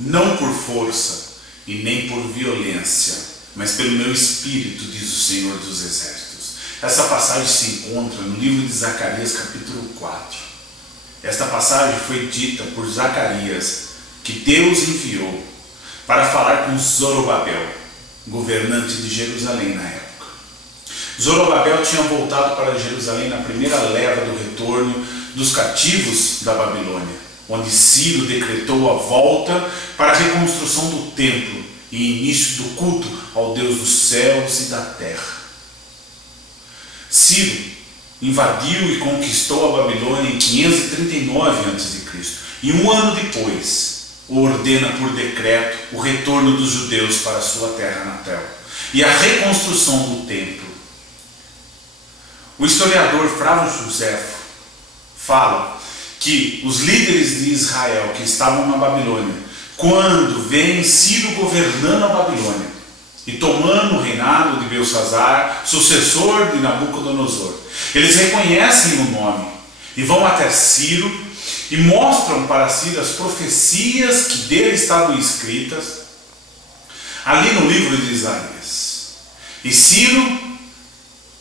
não por força e nem por violência, mas pelo meu espírito, diz o Senhor dos Exércitos. Essa passagem se encontra no livro de Zacarias, capítulo 4. Esta passagem foi dita por Zacarias, que Deus enviou para falar com Zorobabel, governante de Jerusalém na época. Zorobabel tinha voltado para Jerusalém na primeira leva do retorno dos cativos da Babilônia, onde Ciro decretou a volta para a reconstrução do templo e início do culto ao Deus dos céus e da terra. Ciro invadiu e conquistou a Babilônia em 539 a.C. e um ano depois ordena por decreto o retorno dos judeus para a sua terra natal e a reconstrução do templo. O historiador Flávio Joséfo fala que os líderes de Israel que estavam na Babilônia, quando vem Ciro governando a Babilônia e tomando o reinado de Belsazar, sucessor de Nabucodonosor, eles reconhecem o nome e vão até Ciro e mostram para Ciro as profecias que dele estavam escritas ali no livro de Isaías. E Ciro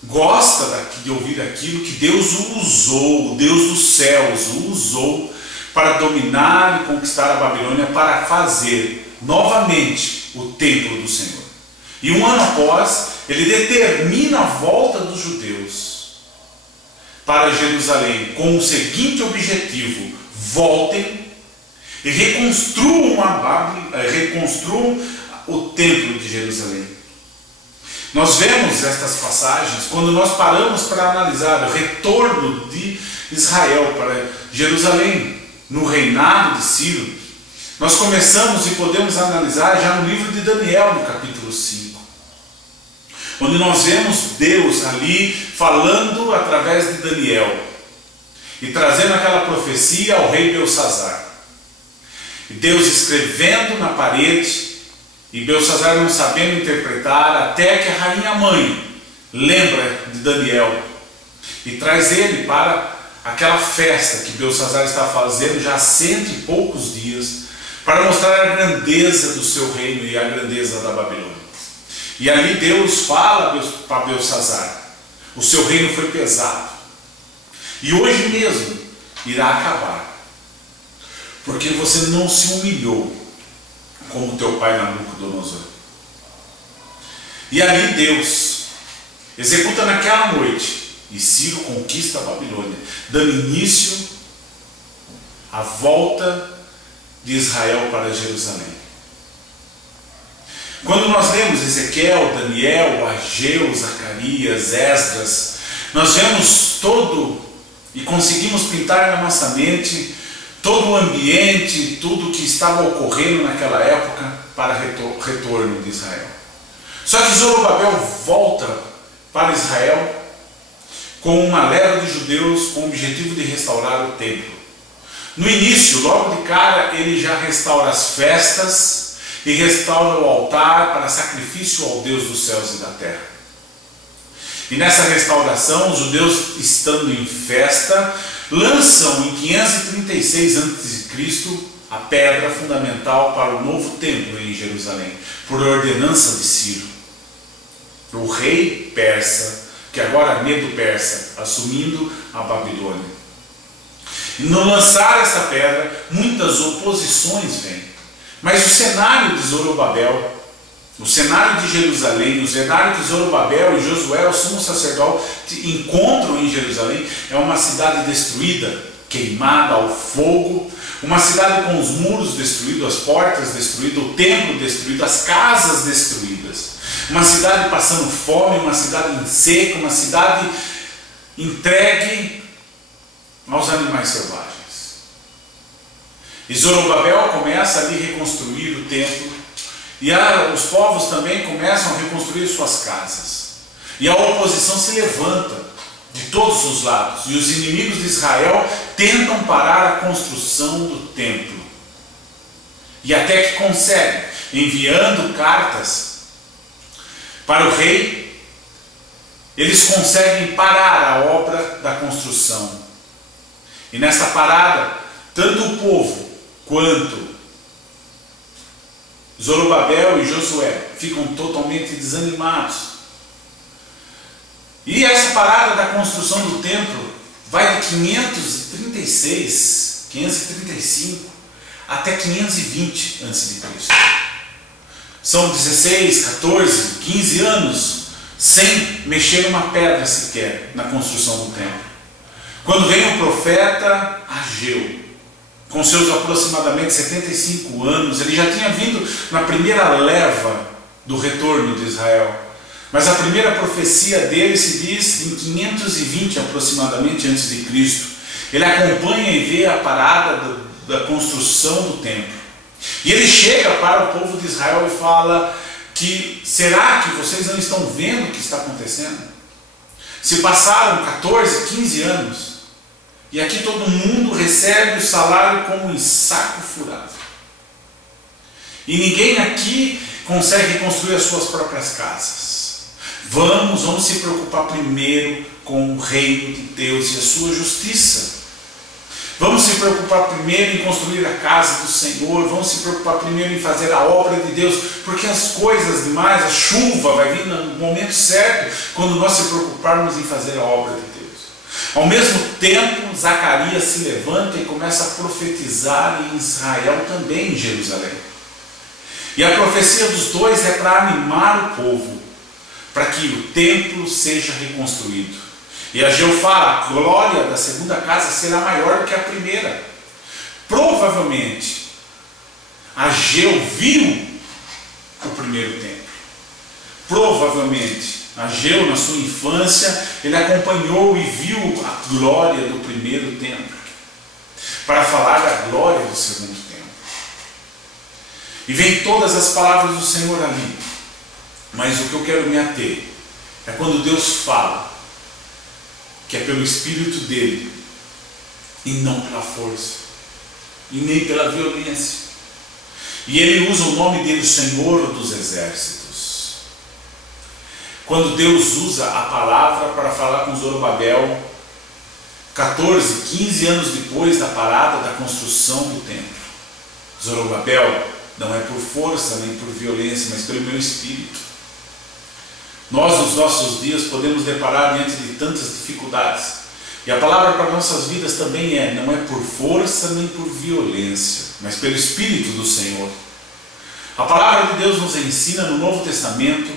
gosta de ouvir aquilo que Deus o usou, o Deus dos céus o usou para dominar e conquistar a Babilônia, para fazer novamente o templo do Senhor. E um ano após, ele determina a volta dos judeus para Jerusalém com o seguinte objetivo: voltem e reconstruam o templo de Jerusalém. Nós vemos estas passagens quando nós paramos para analisar o retorno de Israel para Jerusalém no reinado de Ciro. Nós começamos e podemos analisar já no livro de Daniel, no capítulo 5, onde nós vemos Deus ali falando através de Daniel e trazendo aquela profecia ao rei Belsazar. E Deus escrevendo na parede, e Belsazar não sabendo interpretar, até que a rainha mãe lembra de Daniel e traz ele para aquela festa que Belsazar está fazendo já há 100 e poucos dias, para mostrar a grandeza do seu reino e a grandeza da Babilônia. E ali Deus fala para Belsazar: o seu reino foi pesado e hoje mesmo irá acabar, porque você não se humilhou como teu pai Nabucodonosor. E ali Deus executa naquela noite, e Ciro conquista a Babilônia, dando início à volta de Israel para Jerusalém. Quando nós lemos Ezequiel, Daniel, Ageu, Zacarias, Esdras, nós vemos todo e conseguimos pintar na nossa mente todo o ambiente, tudo que estava ocorrendo naquela época para retorno de Israel. Só que Zorobabel volta para Israel com uma leva de judeus com o objetivo de restaurar o templo. No início, logo de cara, ele já restaura as festas e restaura o altar para sacrifício ao Deus dos céus e da terra. E nessa restauração, os judeus, estando em festa, lançam em 536 a.C. a pedra fundamental para o novo templo em Jerusalém, por ordenança de Ciro, o rei persa, que agora é Medo-Persa, assumindo a Babilônia. E no lançar essa pedra, muitas oposições vêm. Mas o cenário de Zorobabel, o cenário de Jerusalém, o cenário que Zorobabel e Josué, o sumo sacerdote, encontram em Jerusalém, é uma cidade destruída, queimada ao fogo, uma cidade com os muros destruídos, as portas destruídas, o templo destruído, as casas destruídas, uma cidade passando fome, uma cidade em seca, uma cidade entregue aos animais selvagens. E Zorobabel começa ali a reconstruir o templo, e os povos também começam a reconstruir suas casas. E a oposição se levanta de todos os lados. E os inimigos de Israel tentam parar a construção do templo. E até que conseguem, enviando cartas para o rei, eles conseguem parar a obra da construção. E nessa parada, tanto o povo quanto Zorobabel e Josué ficam totalmente desanimados. E essa parada da construção do templo vai de 535 até 520 a.C. São 16, 14, 15 anos sem mexer uma pedra sequer na construção do templo. Quando vem o profeta Ageu, com seus aproximadamente 75 anos, ele já tinha vindo na primeira leva do retorno de Israel. Mas a primeira profecia dele se diz em 520 aproximadamente antes de Cristo. Ele acompanha e vê a parada da construção do templo. E ele chega para o povo de Israel e fala que, será que vocês não estão vendo o que está acontecendo? Se passaram 14, 15 anos, e aqui todo mundo recebe o salário como em saco furado. E ninguém aqui consegue construir as suas próprias casas. Vamos se preocupar primeiro com o reino de Deus e a sua justiça. Vamos se preocupar primeiro em construir a casa do Senhor. Vamos se preocupar primeiro em fazer a obra de Deus, porque as coisas demais, a chuva vai vir no momento certo, quando nós se preocuparmos em fazer a obra de Deus. Ao mesmo tempo, Zacarias se levanta e começa a profetizar em Israel, também em Jerusalém. E a profecia dos dois é para animar o povo, para que o templo seja reconstruído. E Ageu fala, a glória da segunda casa será maior do que a primeira. Provavelmente, Ageu viu o primeiro templo. Provavelmente, Ageu, na sua infância, ele acompanhou e viu a glória do primeiro templo, para falar da glória do segundo templo. E vem todas as palavras do Senhor ali. Mas o que eu quero me ater é quando Deus fala que é pelo Espírito dele e não pela força e nem pela violência. E ele usa o nome dele, Senhor dos Exércitos. Quando Deus usa a palavra para falar com Zorobabel, 14, 15 anos depois da parada da construção do templo. Zorobabel, não é por força nem por violência, mas pelo meu Espírito. Nós, nos nossos dias, podemos deparar diante de tantas dificuldades. E a palavra para nossas vidas também não é por força nem por violência, mas pelo Espírito do Senhor. A palavra de Deus nos ensina no Novo Testamento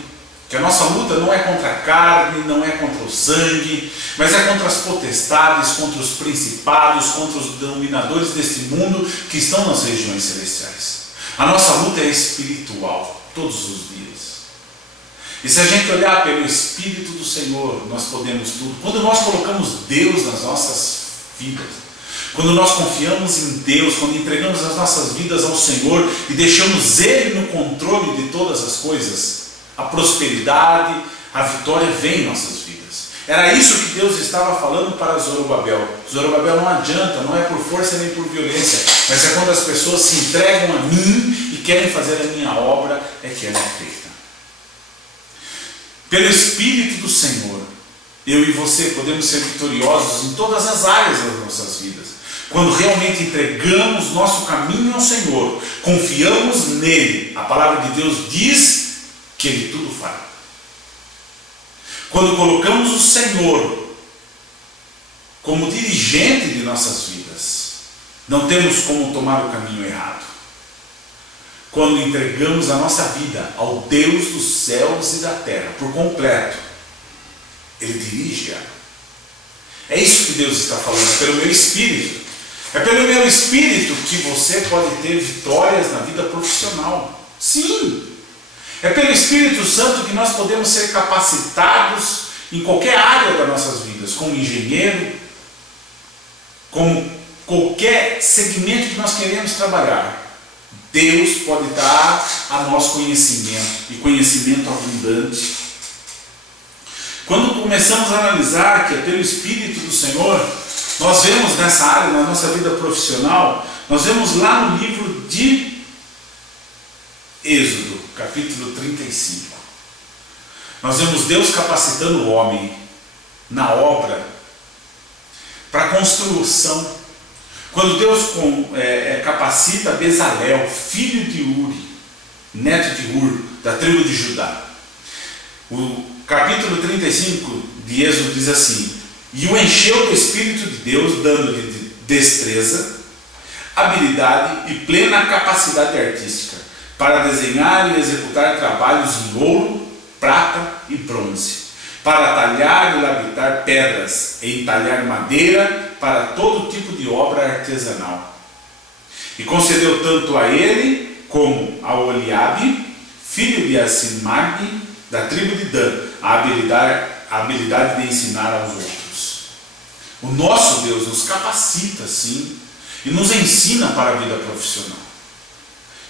que a nossa luta não é contra a carne, não é contra o sangue, mas é contra as potestades, contra os principados, contra os dominadores deste mundo que estão nas regiões celestiais. A nossa luta é espiritual, todos os dias. E se a gente olhar pelo Espírito do Senhor, nós podemos tudo. Quando nós colocamos Deus nas nossas vidas, quando nós confiamos em Deus, quando entregamos as nossas vidas ao Senhor e deixamos Ele no controle de todas as coisas, a prosperidade, a vitória vem em nossas vidas. Era isso que Deus estava falando para Zorobabel. Zorobabel, não adianta, não é por força nem por violência, mas é quando as pessoas se entregam a mim e querem fazer a minha obra, é que ela é feita. Pelo Espírito do Senhor, eu e você podemos ser vitoriosos em todas as áreas das nossas vidas. Quando realmente entregamos nosso caminho ao Senhor, confiamos nele, a palavra de Deus diz que Ele tudo fará. Quando colocamos o Senhor como dirigente de nossas vidas, não temos como tomar o caminho errado. Quando entregamos a nossa vida ao Deus dos céus e da terra, por completo, Ele dirige ela. É isso que Deus está falando, é pelo meu Espírito. É pelo meu Espírito que você pode ter vitórias na vida profissional. Sim! É pelo Espírito Santo que nós podemos ser capacitados em qualquer área das nossas vidas, como engenheiro, como qualquer segmento que nós queremos trabalhar. Deus pode dar a nós conhecimento, e conhecimento abundante. Quando começamos a analisar que é pelo Espírito do Senhor, nós vemos nessa área, na nossa vida profissional, nós vemos lá no livro de Êxodo, capítulo 35. Nós vemos Deus capacitando o homem na obra para construção. Quando Deus capacita Bezalel, filho de Uri, neto de Hur, da tribo de Judá. O capítulo 35 de Êxodo diz assim: e o encheu do Espírito de Deus, dando-lhe destreza, habilidade e plena capacidade artística para desenhar e executar trabalhos em ouro, prata e bronze, para talhar e labritar pedras e entalhar madeira para todo tipo de obra artesanal. E concedeu tanto a ele como a Oliabe, filho de Asimag, da tribo de Dan, a habilidade de ensinar aos outros. O nosso Deus nos capacita, sim, e nos ensina para a vida profissional.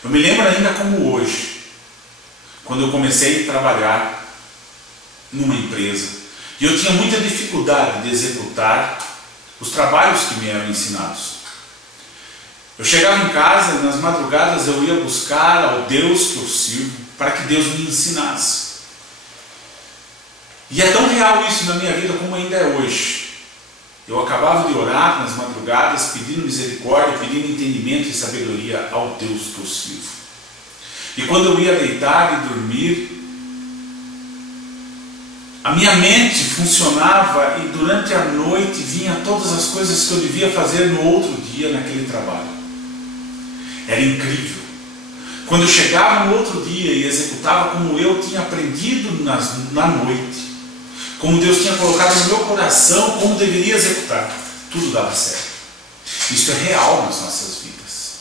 Eu me lembro ainda como hoje, quando eu comecei a trabalhar numa empresa, e eu tinha muita dificuldade de executar os trabalhos que me eram ensinados. Eu chegava em casa e nas madrugadas eu ia buscar ao Deus que eu sirvo para que Deus me ensinasse. E é tão real isso na minha vida como ainda é hoje. Eu acabava de orar nas madrugadas, pedindo misericórdia, pedindo entendimento e sabedoria ao Deus que eu sirvo. E quando eu ia deitar e dormir, a minha mente funcionava e durante a noite vinha todas as coisas que eu devia fazer no outro dia naquele trabalho. Era incrível. Quando eu chegava no outro dia e executava como eu tinha aprendido na noite, como Deus tinha colocado no meu coração, como deveria executar, tudo dava certo. Isso é real nas nossas vidas.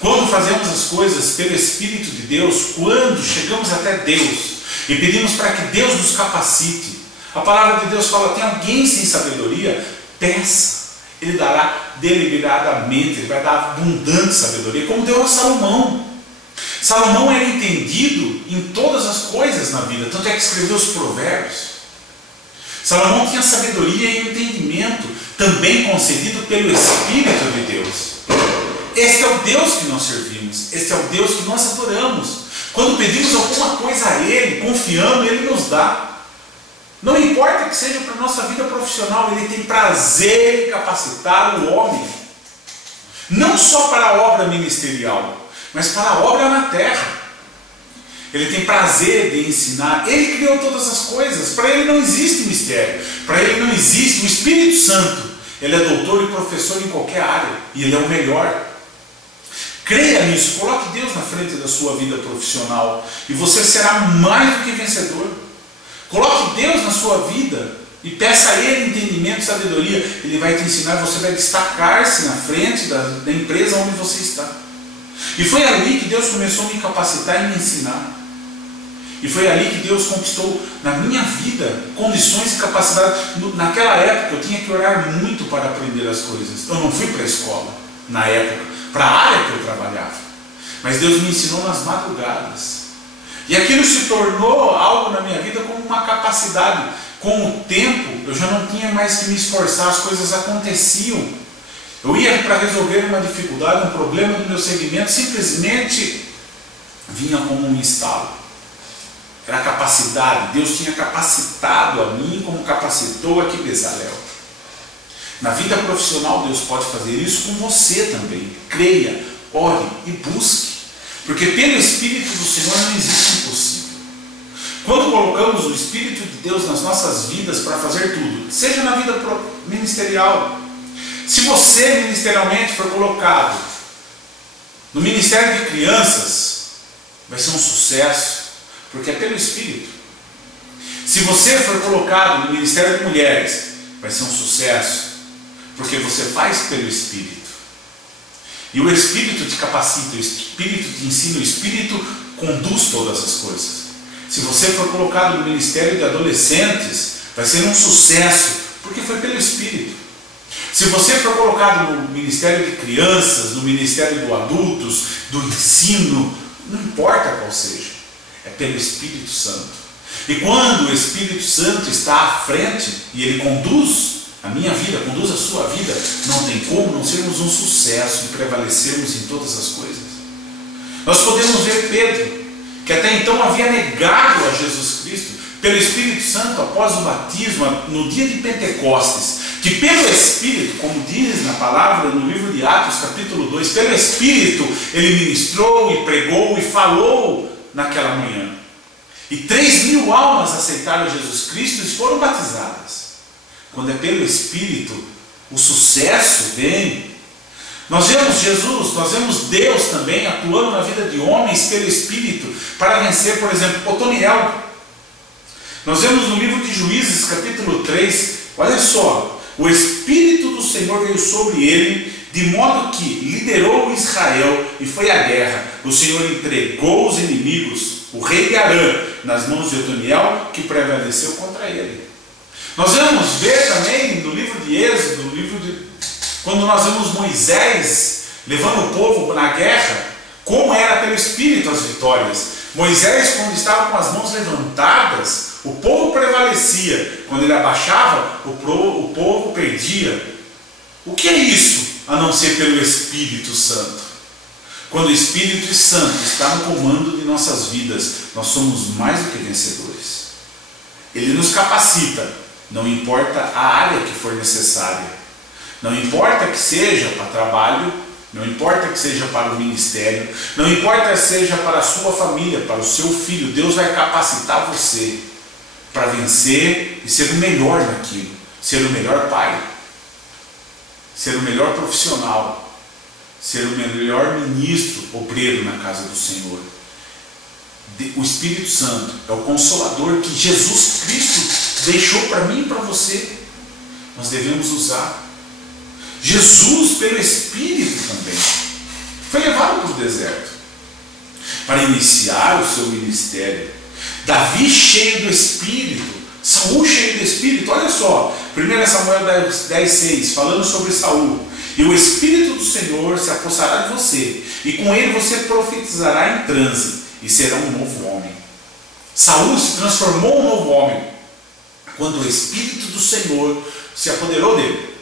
Quando fazemos as coisas pelo Espírito de Deus, quando chegamos até Deus e pedimos para que Deus nos capacite, a palavra de Deus fala: tem alguém sem sabedoria? Peça, Ele dará deliberadamente, Ele vai dar abundante sabedoria, como deu a Salomão. Salomão era entendido em todas as coisas na vida, tanto é que escreveu os provérbios. Salomão tinha sabedoria e entendimento, também concedido pelo Espírito de Deus. Este é o Deus que nós servimos, este é o Deus que nós adoramos. Quando pedimos alguma coisa a Ele, confiando, Ele nos dá. Não importa que seja para a nossa vida profissional, Ele tem prazer em capacitar o homem. Não só para a obra ministerial, mas para a obra na terra. Ele tem prazer de ensinar. Ele criou todas as coisas. Para Ele não existe mistério. Para Ele não existe. O Espírito Santo, Ele é doutor e professor em qualquer área. E Ele é o melhor. Creia nisso. Coloque Deus na frente da sua vida profissional. E você será mais do que vencedor. Coloque Deus na sua vida. E peça a Ele entendimento e sabedoria. Ele vai te ensinar. Você vai destacar-se na frente da empresa onde você está. E foi ali que Deus começou a me capacitar e me ensinar. E foi ali que Deus conquistou na minha vida condições e capacidade. Naquela época eu tinha que orar muito para aprender as coisas. Eu não fui para a escola na época, para a área que eu trabalhava. Mas Deus me ensinou nas madrugadas. E aquilo se tornou algo na minha vida como uma capacidade. Com o tempo eu já não tinha mais que me esforçar, as coisas aconteciam. Eu ia para resolver uma dificuldade, um problema do meu segmento, simplesmente vinha como um estalo. Era capacidade. Deus tinha capacitado a mim como capacitou aqui Bezalel. Na vida profissional Deus pode fazer isso com você também. Creia, ore e busque. Porque pelo Espírito do Senhor não existe impossível. Quando colocamos o Espírito de Deus nas nossas vidas para fazer tudo, seja na vida ministerial, se você ministerialmente for colocado no Ministério de Crianças, vai ser um sucesso, porque é pelo Espírito. Se você for colocado no Ministério de Mulheres, vai ser um sucesso, porque você faz pelo Espírito. E o Espírito te capacita, o Espírito te ensina, o Espírito conduz todas as coisas. Se você for colocado no Ministério de Adolescentes, vai ser um sucesso, porque foi pelo Espírito. Se você for colocado no Ministério de Crianças, no Ministério do Adultos, do Ensino, não importa qual seja, é pelo Espírito Santo. E quando o Espírito Santo está à frente e Ele conduz a minha vida, conduz a sua vida, não tem como não sermos um sucesso e prevalecermos em todas as coisas. Nós podemos ver Pedro, que até então havia negado a Jesus Cristo, pelo Espírito Santo após o batismo, no dia de Pentecostes, que pelo Espírito, como diz na palavra no livro de Atos, capítulo 2, pelo Espírito ele ministrou e pregou e falou naquela manhã. E 3.000 almas aceitaram Jesus Cristo e foram batizadas. Quando é pelo Espírito, o sucesso vem. Nós vemos Jesus, nós vemos Deus também atuando na vida de homens pelo Espírito para vencer, por exemplo, Otoniel. Nós vemos no livro de Juízes, capítulo 3, olha só, o Espírito do Senhor veio sobre ele, de modo que liderou Israel e foi à guerra. O Senhor entregou os inimigos, o rei de Arã, nas mãos de Otoniel, que prevaleceu contra ele. Nós vamos ver também no livro de Êxodo, quando nós vemos Moisés levando o povo na guerra, como era pelo Espírito as vitórias. Moisés, quando estava com as mãos levantadas, o povo prevalecia. Quando ele abaixava, o povo perdia. O que é isso, a não ser pelo Espírito Santo? Quando o Espírito Santo está no comando de nossas vidas, nós somos mais do que vencedores. Ele nos capacita, não importa a área que for necessária. Não importa que seja para trabalho, não importa que seja para o ministério, não importa que seja para a sua família, para o seu filho, Deus vai capacitar você para vencer e ser o melhor naquilo, ser o melhor pai, ser o melhor profissional, ser o melhor ministro, obreiro na casa do Senhor. O Espírito Santo é o Consolador que Jesus Cristo deixou para mim e para você. Nós devemos usar. Jesus, pelo Espírito também, foi levado para o deserto para iniciar o seu ministério. Davi cheio do Espírito, Saul cheio do Espírito. Olha só, 1 Samuel 10,6, falando sobre Saul. E o Espírito do Senhor se apossará de você, e com ele você profetizará em transe, e será um novo homem. Saul se transformou em um novo homem quando o Espírito do Senhor se apoderou dele.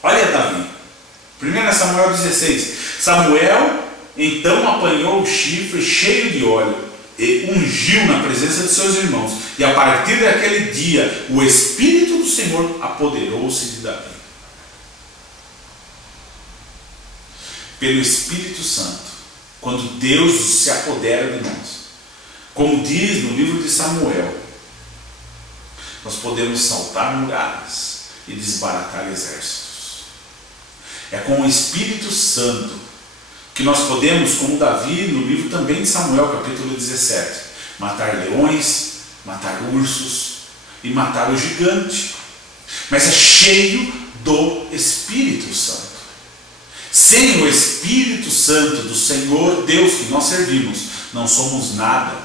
Olha Davi, 1 Samuel 16, Samuel então apanhou o chifre cheio de óleo e ungiu na presença de seus irmãos, e a partir daquele dia o Espírito do Senhor apoderou-se de Davi. Pelo Espírito Santo, quando Deus se apodera de nós, como diz no livro de Samuel, nós podemos saltar muralhas e desbaratar exércitos. É com o Espírito Santo que nós podemos, como Davi, no livro também de Samuel, capítulo 17, matar leões, matar ursos e matar o gigante. Mas é cheio do Espírito Santo. Sem o Espírito Santo do Senhor Deus que nós servimos, não somos nada.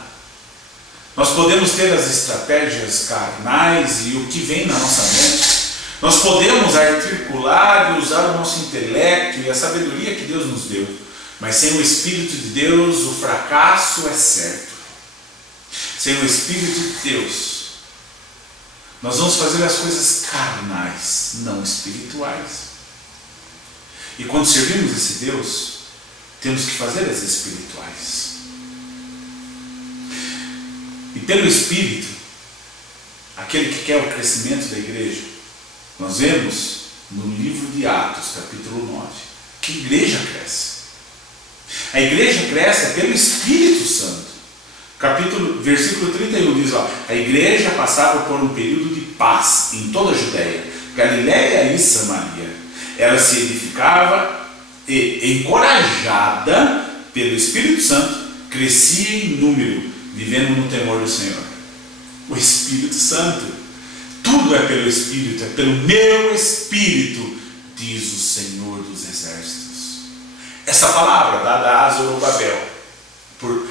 Nós podemos ter as estratégias carnais e o que vem na nossa mente. Nós podemos articular e usar o nosso intelecto e a sabedoria que Deus nos deu. Mas sem o Espírito de Deus, o fracasso é certo. Sem o Espírito de Deus, nós vamos fazer as coisas carnais, não espirituais. E quando servimos esse Deus, temos que fazer as espirituais. E pelo Espírito, aquele que quer o crescimento da igreja, nós vemos no livro de Atos, capítulo 9, que a igreja cresce. A igreja cresce pelo Espírito Santo. Versículo 31 diz, a igreja passava por um período de paz em toda a Judéia, Galiléia e Samaria. Ela se edificava e, encorajada pelo Espírito Santo, crescia em número, vivendo no temor do Senhor. O Espírito Santo. Tudo é pelo Espírito, é pelo meu Espírito, diz o Senhor dos Exércitos. Essa palavra dada a Zorobabel por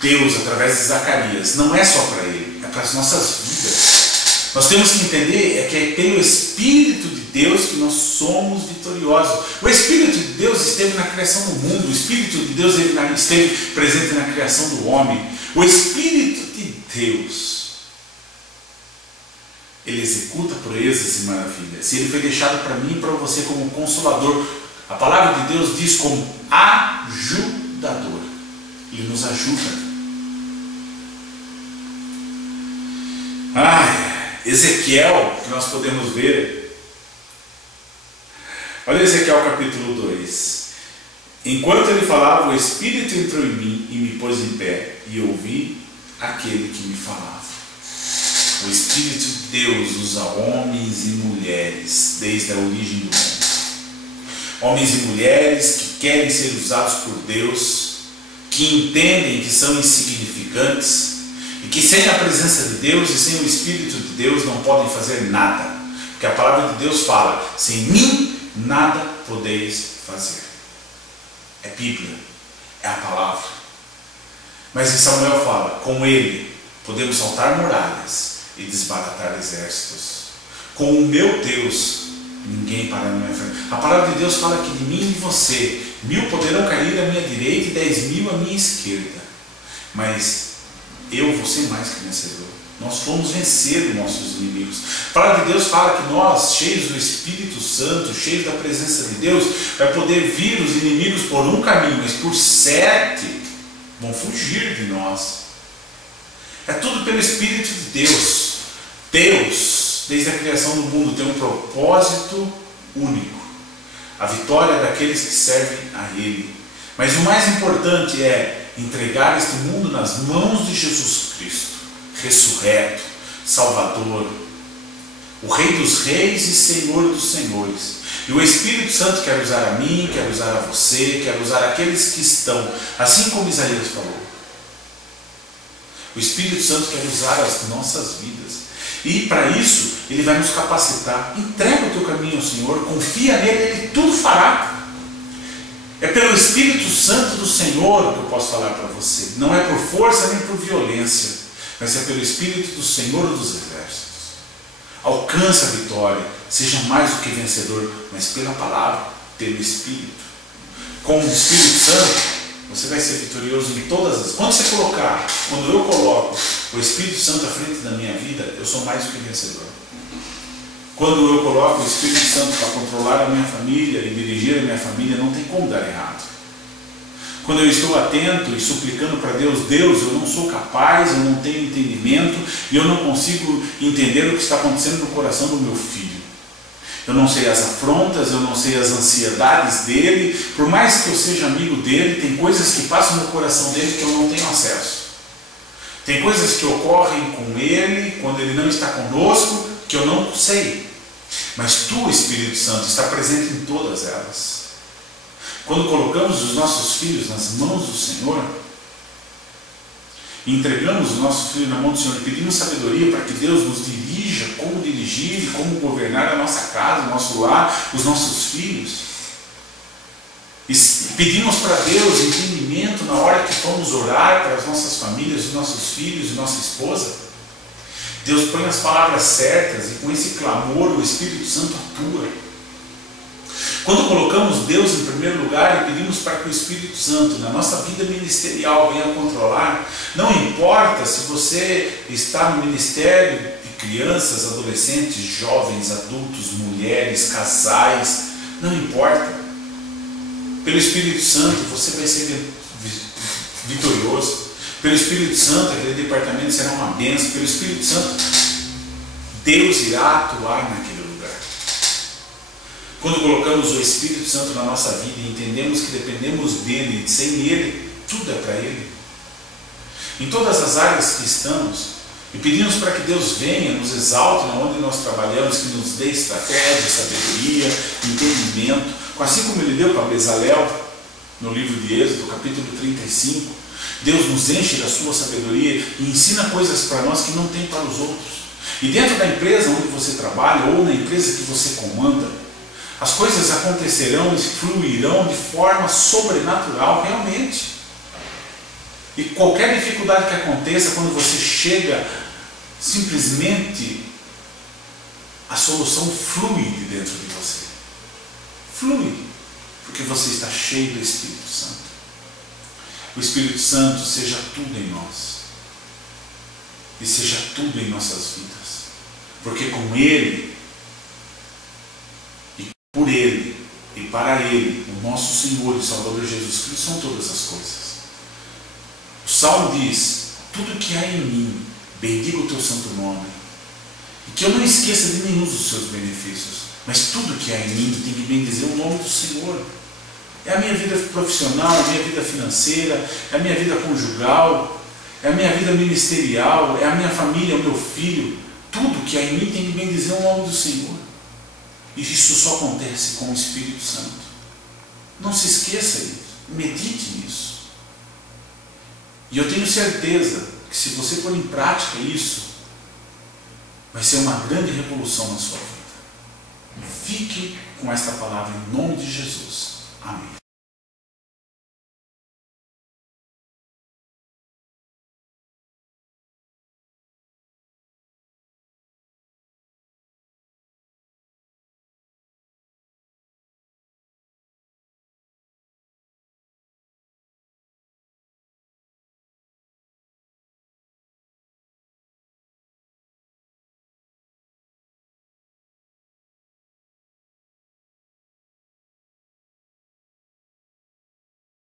Deus através de Zacarias não é só para ele, é para as nossas vidas. Nós temos que entender que é pelo Espírito de Deus que nós somos vitoriosos. O Espírito de Deus esteve na criação do mundo, o Espírito de Deus esteve presente na criação do homem. O Espírito de Deus, ele executa proezas e maravilhas. E ele foi deixado para mim e para você como Consolador. A palavra de Deus diz como ajudador. Ele nos ajuda. Ezequiel, que nós podemos ver Olha Ezequiel capítulo 2. Enquanto ele falava, o Espírito entrou em mim e me pôs em pé, e ouvi aquele que me falava. O Espírito de Deus usa homens e mulheres desde a origem do mundo. Homens e mulheres que querem ser usados por Deus, que entendem que são insignificantes e que sem a presença de Deus e sem o Espírito de Deus não podem fazer nada. Porque a palavra de Deus fala: sem mim nada podeis fazer. É Bíblia, é a palavra. Mas em Samuel fala: com ele podemos saltar muralhas e desbaratar exércitos. Com o meu Deus, ninguém para na minha frente. A palavra de Deus fala que de mim e de você, 1000 poderão cair à minha direita e 10.000 à minha esquerda. Mas eu vou ser mais que vencedor. Nós vamos vencer os nossos inimigos. A palavra de Deus fala que nós, cheios do Espírito Santo, cheios da presença de Deus, vai poder vir os inimigos por um caminho, mas por 7 vão fugir de nós. É tudo pelo Espírito de Deus. Deus, desde a criação do mundo, tem um propósito único: a vitória daqueles que servem a Ele. Mas o mais importante é entregar este mundo nas mãos de Jesus Cristo, ressurreto, Salvador, o Rei dos Reis e Senhor dos Senhores. E o Espírito Santo quer usar a mim, quer usar a você, quer usar aqueles que estão, assim como Isaías falou. O Espírito Santo quer usar as nossas vidas. E para isso, Ele vai nos capacitar. Entrega o teu caminho ao Senhor, confia nele, Ele tudo fará. É pelo Espírito Santo do Senhor que eu posso falar para você. Não é por força nem por violência, mas é pelo Espírito do Senhor dos Exércitos. Alcance a vitória, seja mais do que vencedor, mas pela palavra, pelo Espírito. Com o Espírito Santo, você vai ser vitorioso em todas as... Quando eu coloco o Espírito Santo à frente da minha vida, eu sou mais do que vencedor. Quando eu coloco o Espírito Santo para controlar a minha família e dirigir a minha família, não tem como dar errado. Quando eu estou atento e suplicando para Deus: Deus, eu não sou capaz, eu não tenho entendimento e eu não consigo entender o que está acontecendo no coração do meu filho. Eu não sei as afrontas, eu não sei as ansiedades dele. Por mais que eu seja amigo dele, tem coisas que passam no coração dele que eu não tenho acesso. Tem coisas que ocorrem com ele quando ele não está conosco que eu não sei. Mas tu, Espírito Santo, está presente em todas elas. Quando colocamos os nossos filhos nas mãos do Senhor, entregamos os nossos filhos na mão do Senhor e pedimos sabedoria para que Deus nos dirija como dirigir e como governar a nossa casa, o nosso lar, os nossos filhos. E pedimos para Deus entendimento na hora que vamos orar para as nossas famílias, os nossos filhos e nossa esposa. Deus põe as palavras certas e com esse clamor o Espírito Santo atua. Quando colocamos Deus em primeiro lugar e pedimos para que o Espírito Santo na nossa vida ministerial venha controlar, não importa se você está no ministério de crianças, adolescentes, jovens, adultos, mulheres, casais, não importa. Pelo Espírito Santo você vai ser vitorioso. Pelo Espírito Santo aquele departamento será uma bênção. Pelo Espírito Santo Deus irá atuar naquele lugar. Quando colocamos o Espírito Santo na nossa vida e entendemos que dependemos dele, sem ele, tudo é para ele. Em todas as áreas que estamos, e pedimos para que Deus venha, nos exalte onde nós trabalhamos, que nos dê estratégia, sabedoria, entendimento, assim como ele deu para Bezalel, no livro de Êxodo, capítulo 35, Deus nos enche da sua sabedoria e ensina coisas para nós que não tem para os outros. E dentro da empresa onde você trabalha, ou na empresa que você comanda, as coisas acontecerão e fluirão de forma sobrenatural, realmente. E qualquer dificuldade que aconteça, quando você chega, simplesmente a solução flui de dentro de você. Flui, porque você está cheio do Espírito Santo. O Espírito Santo seja tudo em nós. E seja tudo em nossas vidas. Porque com Ele, e por Ele, e para Ele, o nosso Senhor e Salvador Jesus Cristo, são todas as coisas. O Salmo diz: tudo que há em mim, bendiga o teu santo nome. E que eu não esqueça de nenhum dos seus benefícios. Mas tudo que há em mim tem que bendizer o nome do Senhor. É a minha vida profissional, é a minha vida financeira, é a minha vida conjugal, é a minha vida ministerial, é a minha família, é o meu filho. Tudo que há em mim tem que bendizer o nome do Senhor. E isso só acontece com o Espírito Santo. Não se esqueça disso. Medite nisso. E eu tenho certeza que se você pôr em prática isso, vai ser uma grande revolução na sua vida. Fique com esta palavra em nome de Jesus. Amém.